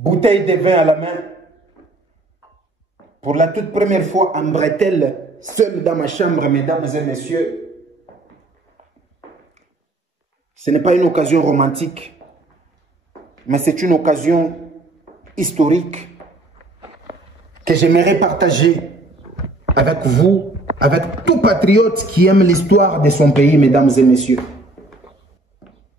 bouteille de vin à la main, pour la toute première fois en bretelle, seul dans ma chambre, mesdames et messieurs. Ce n'est pas une occasion romantique, mais c'est une occasion historique que j'aimerais partager avec vous, avec tout patriote qui aime l'histoire de son pays, mesdames et messieurs.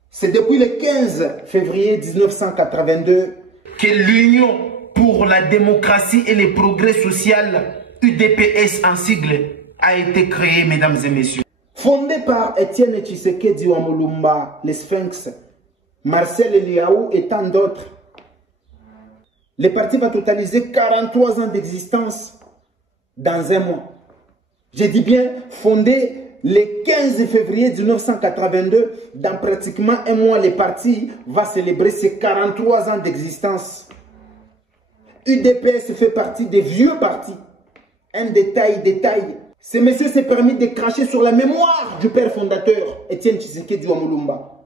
C'est depuis le 15 février 1982 que l'Union pour la démocratie et le progrès social, UDPS en sigle, a été créée, mesdames et messieurs. Fondée par Étienne Tshisekedi Wamulumba, les Sphinx, Marcel Eliaou et tant d'autres, le parti va totaliser 43 ans d'existence dans un mois. Je dis bien fondé le 15 février 1982, dans pratiquement un mois, le parti va célébrer ses 43 ans d'existence. UDPS fait partie des vieux partis. Un détail. Ce monsieur s'est permis de cracher sur la mémoire du père fondateur, Étienne Tshisekedi Wamulumba.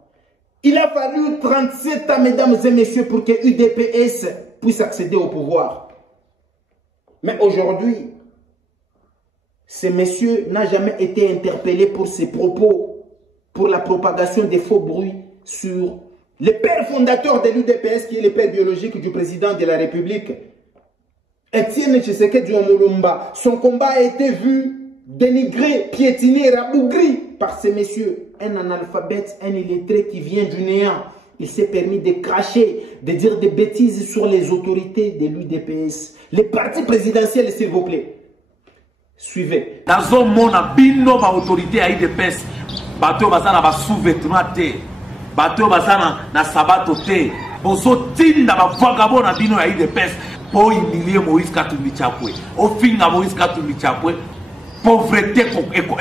Il a fallu 37 ans, mesdames et messieurs, pour que UDPS puisse accéder au pouvoir. Mais aujourd'hui, ce monsieur n'a jamais été interpellé pour ses propos, pour la propagation des faux bruits sur le père fondateur de l'UDPS, qui est le père biologique du président de la République, Étienne Tshisekedi Wamulumba. Son combat a été vu, dénigré, piétiné, rabougri par ces messieurs. Un analphabète, un illettré qui vient du néant. Il s'est permis de cracher, de dire des bêtises sur les autorités de l'UDPS. Les partis présidentiels, s'il vous plaît. Suivez. Dans mon bino ma autorité à UDPS, bateau bazana ba sous-vêtement te, bateau bazana na sabato te, bozo tinda ba vagabond na bino à UDPS, pour humilier Moïse Katumbi Chapwe, au finga Moïse Katumbi Chapwe, pauvreté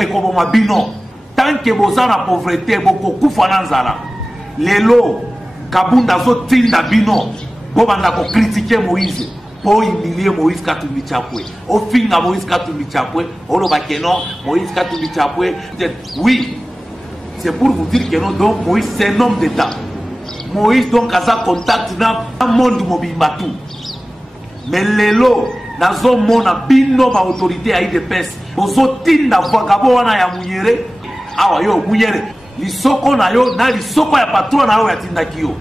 ekoboma bino, tant que bozana pauvreté boko kufa nanzala, lelo kabunda zo tinda bino, bobanda ko critiquer Moïse. Pour humilier Moïse Katumbi Chapwe. Au fin, Moïse Katumbi Chapwe, au Lobakeno, Moïse Katumbi Chapwe. Oui, c'est pour vous dire que non, donc Moïse c'est un homme d'État. Moïse donc a sa contact dans le monde mobile. Mais lelo, dans un monde, bino ma autorité à IDPS. Bozo tinda vagabo wana ya munyere. Awa yo munyere. Lisoko na yo, na lisoko ya patron na yo ya tinda kiyo.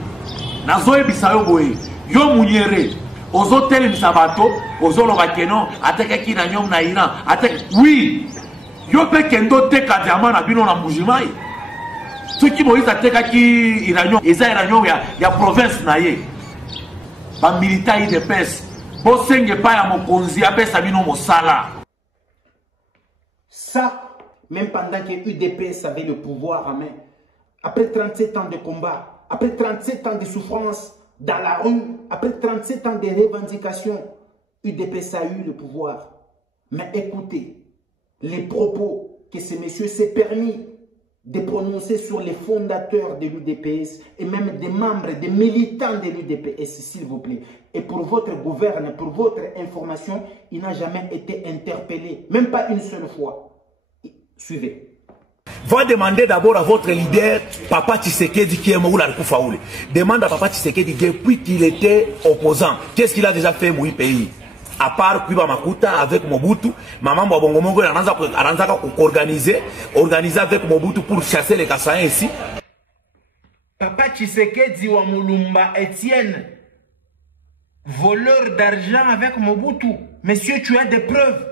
Nazo ebisa yo boye. Yo munyere. Aux hôtels Misabato, aux Olobakeno, attaque qui n'a nyom na Iran, attaque. Oui, yo pe kendo te kadiama na bino na mujimai. Ce qui Moïse attaque qui Iranion, eza Iranion ya province na ye. Ba militaire de pes, bo senge pa ya mokonzi apesa bino mosala. Ça, même pendant que UDPS avait le pouvoir en main, après 37 ans de combat, après 37 ans de souffrance, dans la rue, après 37 ans de revendications, UDPS a eu le pouvoir. Mais écoutez, les propos que ce monsieur s'est permis de prononcer sur les fondateurs de l'UDPS et même des membres, des militants de l'UDPS, s'il vous plaît. Et pour votre gouverne, pour votre information, il n'a jamais été interpellé, même pas une seule fois. Suivez. Va demander d'abord à votre leader, Papa Tshisekedi, qui est Moula Koufaoule. Demande à Papa Tshisekedi, depuis qu'il était opposant, qu'est-ce qu'il a déjà fait pour le pays? À part Kuba Makuta avec Mobutu, Maman Babongomongo a organisé avec Mobutu pour chasser les Kassaïens ici. Papa Tshisekedi Wamulumba Étienne, voleur d'argent avec Mobutu. Monsieur, tu as des preuves.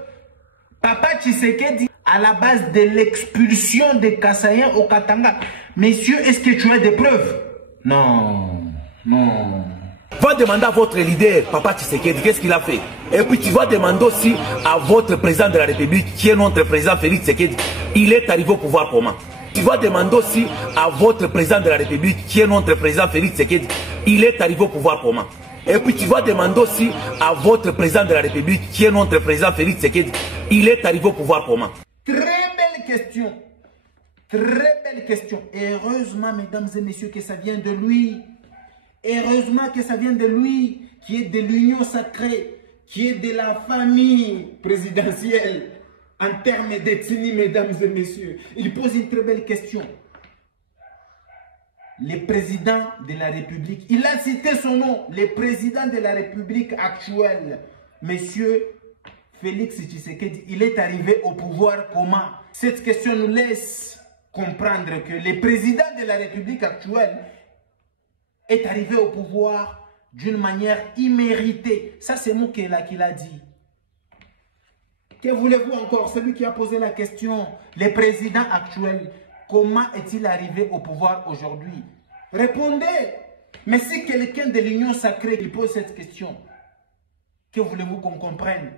Papa Tshisekedi, à la base de l'expulsion des Kassaïens au Katanga. Messieurs, est-ce que tu as des preuves? Non. Va demander à votre leader, Papa Tshisekedi, qu'est-ce qu'il a fait? Et puis tu vas demander aussi à votre président de la République, qui est notre président Félix Tshisekedi, il est arrivé au pouvoir comment? Tu vas demander aussi à votre président de la République, qui est notre président Félix Tshisekedi, il est arrivé au pouvoir comment? Et puis tu vas demander aussi à votre président de la République, qui est notre président Félix Tshisekedi, il est arrivé au pouvoir comment? Très belle question. Très belle question. Et heureusement, mesdames et messieurs, que ça vient de lui. Heureusement que ça vient de lui, qui est de l'union sacrée, qui est de la famille présidentielle. En termes d'ethnie, mesdames et messieurs. Il pose une très belle question. le président de la République. Il a cité son nom, le président de la République actuelle, Monsieur Félix Tshisekedi. Il est arrivé au pouvoir comment? Cette question nous laisse comprendre que le président de la République actuelle est arrivé au pouvoir d'une manière imméritée. Ça, c'est Moukela qui l'a dit. Que voulez-vous encore? Celui qui a posé la question, le président actuel, comment est-il arrivé au pouvoir aujourd'hui? Répondez. Mais si quelqu'un de l'Union sacrée qui pose cette question, que voulez-vous qu'on comprenne?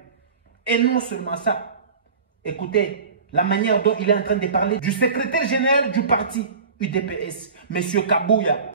Et non seulement ça. Écoutez, la manière dont il est en train de parler du secrétaire général du parti UDPS, M. Kabouya.